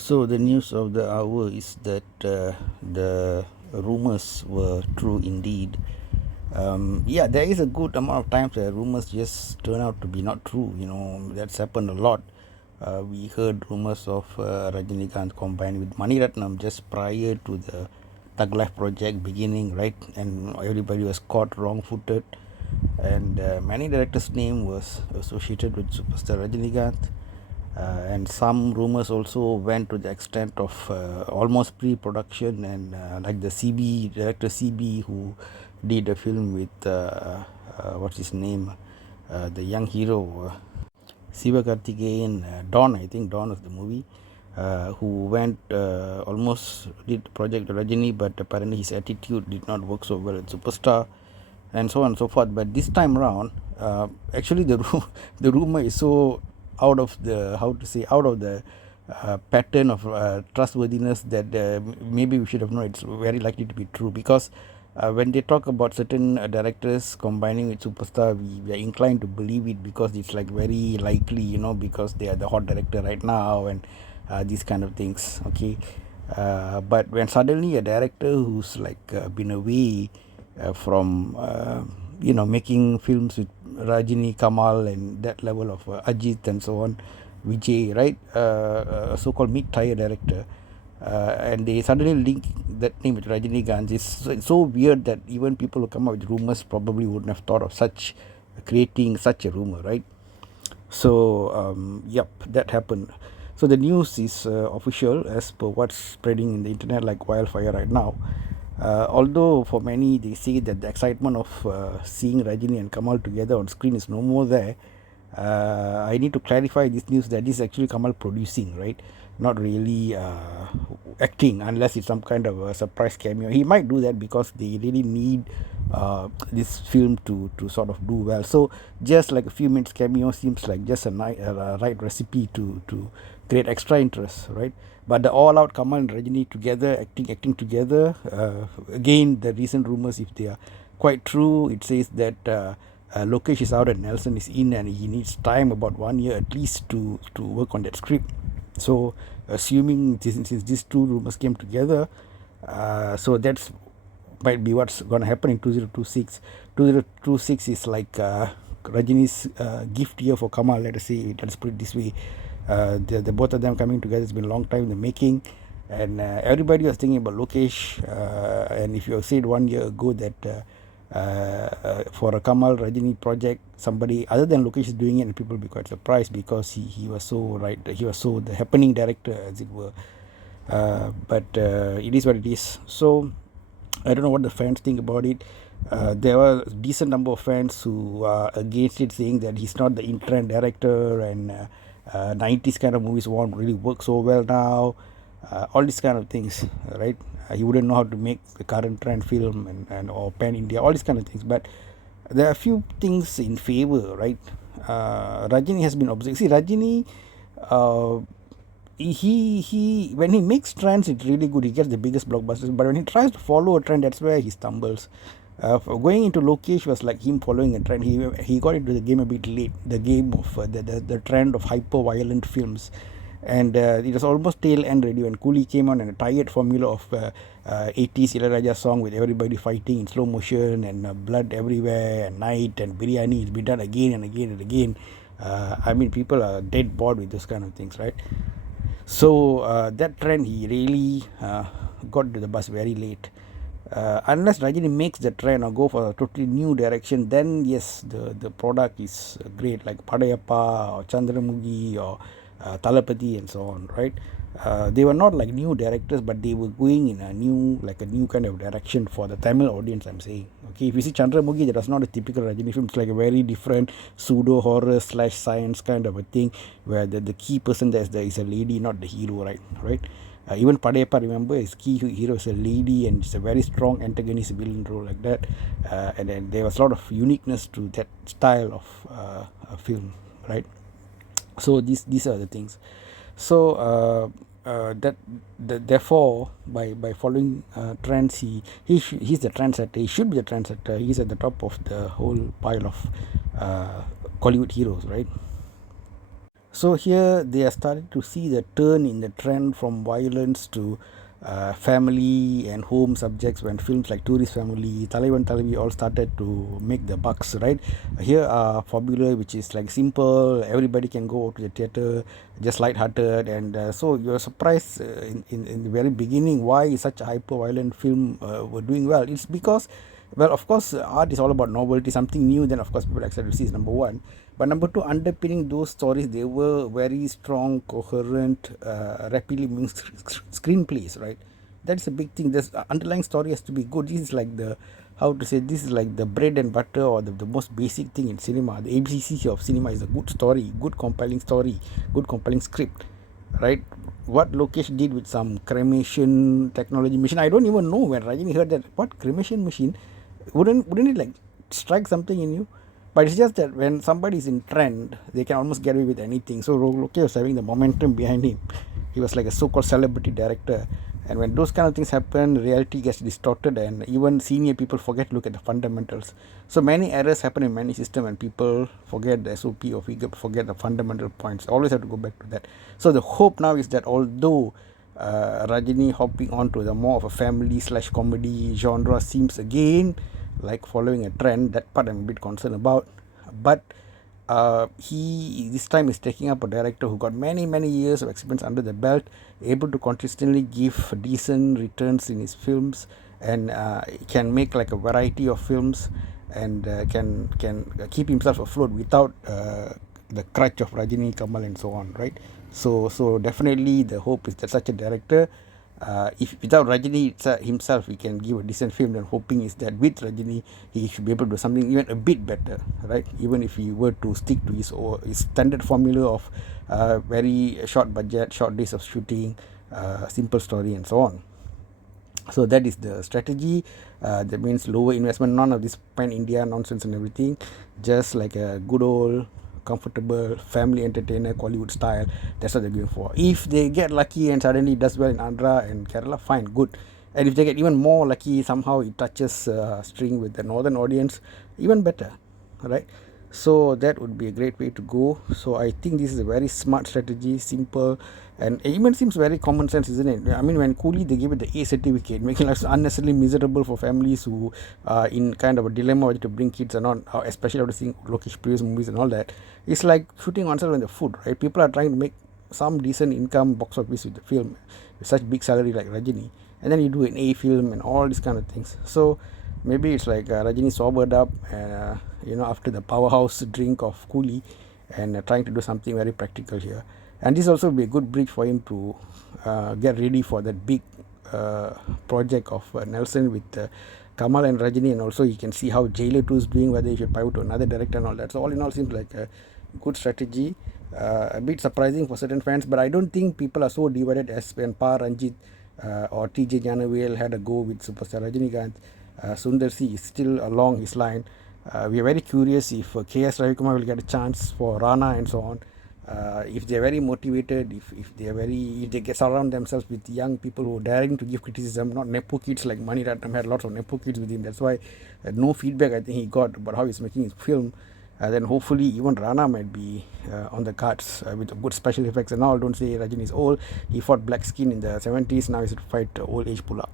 So the news of the hour is that the rumors were true indeed. Yeah, there is a good amount of times where rumors just turn out to be not true. That's happened a lot. We heard rumors of Rajinikanth combined with Mani Ratnam just prior to the Thug Life project beginning, right? And everybody was caught wrong-footed, and many directors' name was associated with superstar Rajinikanth. And some rumors also went to the extent of almost pre-production, and like the CB director CB who did a film with what's his name, the young hero Siva Karthikeyan, Don, I think Don of the movie, who went almost did Project Rajini, but apparently his attitude did not work so well at Superstar, and so on and so forth. But this time around, actually the rumor is so out of the, how to say, out of the pattern of trustworthiness that maybe we should have known it's very likely to be true, because when they talk about certain directors combining with superstar, we are inclined to believe it because it's like very likely, because they are the hot director right now, and these kind of things. Okay. But when suddenly a director who's like been away from making films with Rajini, Kamal, and that level of Ajit and so on, Vijay, right, a so-called mid-tier director, and they suddenly link that name with Rajinikanth. It's so weird that even people who come up with rumors probably wouldn't have thought of creating such a rumor, right? So yep, that happened. So the news is official as per what's spreading in the internet like wildfire right now. Although for many they say that the excitement of seeing Rajini and Kamal together on screen is no more there, I need to clarify this news that this is actually Kamal producing, right? Not really acting, unless it's some kind of a surprise cameo. He might do that because they really need this film to sort of do well. So just like a few minutes cameo seems like just a right recipe to create extra interest, right? But the all-out Kamal and Rajini together, acting together, again, the recent rumors, if they are quite true, it says that Lokesh is out and Nelson is in, and he needs time, about 1 year at least, to work on that script. So assuming since these two rumors came together, so that's might be what's going to happen in 2026. 2026 is like Rajini's gift year for Kamal, let us say, let's put it this way. The both of them coming together has been a long time in the making, and everybody was thinking about Lokesh, and if you said 1 year ago that for a Kamal Rajini project, somebody other than Lokesh is doing it, and people will be quite surprised because he was so right, he was so the happening director, as it were. But it is what it is. So I don't know what the fans think about it. There were a decent number of fans who are against it, saying that he's not the in-trend director, and 90s kind of movies won't really work so well now. All these kind of things, right? He wouldn't know how to make the current trend film and or pan India, all these kind of things. But there are a few things in favor, right? Rajini has been observed. See, Rajini, he when he makes trends, it's really good. He gets the biggest blockbusters. But when he tries to follow a trend, that's where he stumbles. Going into Lokesh was like him following a trend. He got into the game a bit late. The game of the trend of hyper violent films, and it was almost tail end ready when Coolie came on, and a tired formula of 80s Ilayaraja song with everybody fighting in slow motion and blood everywhere and night and biryani. It's been done again and again and again. I mean, people are dead bored with those kind of things, right? So that trend, he really got to the bus very late. Unless Rajini makes the trend or go for a totally new direction, then yes, the product is great, like Padayappa or Chandramukhi or Thalapathy and so on, right? They were not like new directors, but they were going in a new kind of direction for the Tamil audience, I'm saying. Okay, if you see Chandramukhi, that was not a typical Rajini film. It's like a very different pseudo horror / science kind of a thing, where the key person there is a lady, not the hero, right? Even Padayappa, remember, his key hero is a lady, and it's a very strong antagonist villain role like that. And then there was a lot of uniqueness to that style of film, right? So these are the things. So therefore, by following trends, he's the trendsetter. He should be the trendsetter. He's at the top of the whole pile of Hollywood heroes, right? So here they are starting to see the turn in the trend from violence to family and home subjects when films like Tourist Family, Thalaivar173 all started to make the bucks, right? Here are Formula, which is like simple, everybody can go to the theater, just light-hearted, and so you're surprised in the very beginning why such a hyper-violent film were doing well. It's because, well, of course, art is all about novelty, something new, then of course people accept to see is number one. But number two, underpinning those stories, they were very strong, coherent, rapidly moving screenplays, right? That's a big thing. This underlying story has to be good. This is like the, how to say, this is like the bread and butter or the most basic thing in cinema. The ABC of cinema is a good story, good compelling script, right? What Lokesh did with some cremation technology machine, I don't even know when Rajini heard that. What cremation machine? Wouldn't it like strike something in you? But it's just that when somebody is in trend, they can almost get away with anything. So Lokesh was having the momentum behind him. He was like a so-called celebrity director. And when those kind of things happen, reality gets distorted, and even senior people forget to look at the fundamentals. So many errors happen in many systems, and people forget the SOP or forget the fundamental points. Always have to go back to that. So the hope now is that although Rajini hopping on to the more of a family slash comedy genre seems again like following a trend, that part I'm a bit concerned about. But he this time is taking up a director who got many years of experience under the belt, able to consistently give decent returns in his films, and can make like a variety of films, and can keep himself afloat without the crutch of Rajini, Kamal, and so on, right? So definitely the hope is that such a director, if without Rajini himself, he can give a decent film. Then hoping is that with Rajini, he should be able to do something even a bit better, right? Even if he were to stick to his standard formula of very short budget, short days of shooting, simple story, and so on. So that is the strategy. That means lower investment, none of this pan India nonsense and everything, just like a good old comfortable family entertainer Bollywood style. That's what they're going for. If they get lucky and suddenly it does well in Andhra and Kerala, fine, good. And if they get even more lucky, somehow it touches string with the northern audience, even better, right? So that would be a great way to go. So I think this is a very smart strategy, simple, and it even seems very common sense, isn't it? I mean, when Cooley they give it the A certificate, making life unnecessarily miserable for families who are in kind of a dilemma whether to bring kids or not, especially after seeing Lokesh previous movies and all that. It's like shooting oneself in the foot, right? People are trying to make some decent income box office with the film, with such big salary like Rajini, and then you do an A film and all these kind of things. So maybe it's like Rajini sobered up, after the powerhouse drink of Cooley, and trying to do something very practical here. And this also be a good bridge for him to get ready for that big project of Nelson with Kamal and Rajini, and also you can see how Jailer 2 is doing, whether he should pivot to another director and all that. So all in all, seems like a good strategy. A bit surprising for certain fans, but I don't think people are so divided as when Pa Ranjit or TJ Janavel had a go with superstar Rajinikanth. SundarC is still along his line. We are very curious if KS Ravikumar will get a chance for Rana and so on. If they are very motivated, if they get surround themselves with young people who are daring to give criticism, not nepo kids like Mani Ratnam had lots of nepo kids with him. That's why no feedback I think he got about how he's making his film. Then hopefully even Rana might be on the cards with good special effects and all. Don't say Rajini is old. He fought black skin in the 70s. Now he's to fight old age Pula.